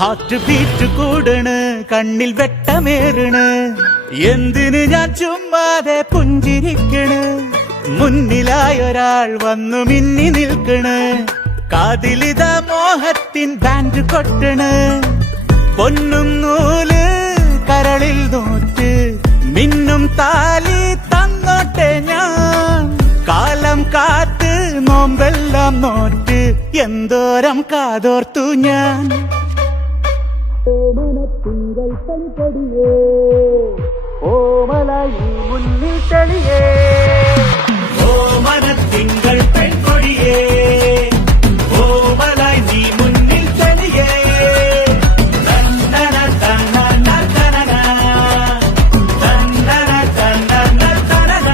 Heart beat കൂടണ്, കണ്ണിൽ വെട്ടമേറണ്, എന്തിന് ഞാൻ ചുമ്മാതെ പുഞ്ചിരിക്കണ്. മുന്നിലായൊരാൾ വന്നു മിന്നി നിൽക്കണ്, കാതിലിത മോഹത്തിൻ ബാൻഡ് കൊട്ടണ്. പൊന്നും നൂല് കരളിൽ നോറ്റ് മിന്നും താലി തന്നോട്ടെ ഞാൻ. കാലം കാത്ത് നോമ്പെല്ലാം നോറ്റ് എന്തോരം കാതോർത്തു ഞാൻ. ഓമനത്തിങ്കൾ പെൺകൊടിയേ, ഓമലായി മുന്നിൽ തെളിയേ. ഓമനത്തിങ്കൾ പെൺകൊടിയേ, ഓമലായി നീ മുന്നിൽ തെളിയേ. തന്നന തന്നന തനന, തന്നന തന്നന തനന.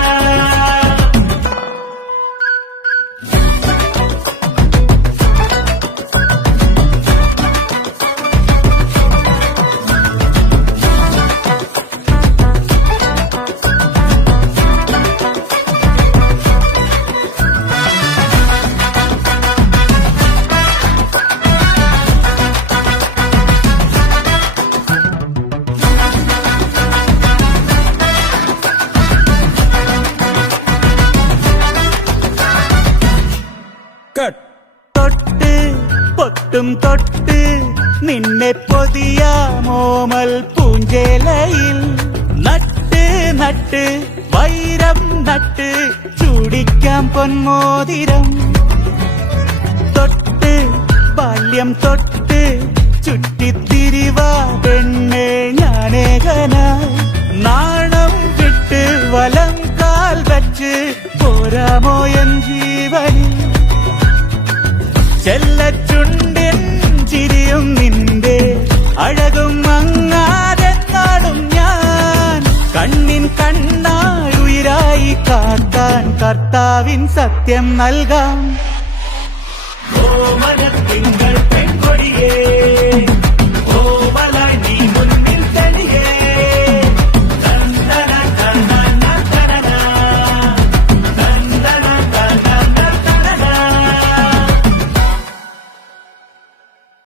തൊട്ട് പൊട്ടും തൊട്ട് നിന്നെ പൊതിയാമോമൽ പൂഞ്ചേലയിൽ നട്ട് നട്ട് വൈരം നട്ട് ചൂടിക്കാം പൊന്മോതിരം. തൊട്ട് ബാല്യം തൊട്ട് ചുറ്റിത്തിരിവാ പെണ്ണെ ഞാനേകനായി. നാണം വിട്ട് വലം കാൽ വച്ച് പോരാമോ എൻ ജീവനിൽ. ചെല്ലച്ചുണ്ടിൻ ചിരിയും നിന്റെ അഴകും മങ്ങാതെ നാടും ഞാൻ. കണ്ണിൻ കണ്ണായി ഉയിരായി കാക്കാൻ കർത്താവിൻ സത്യം നൽകാം. ഓമനത്തിങ്കൾ പെൺകൊടിയേ.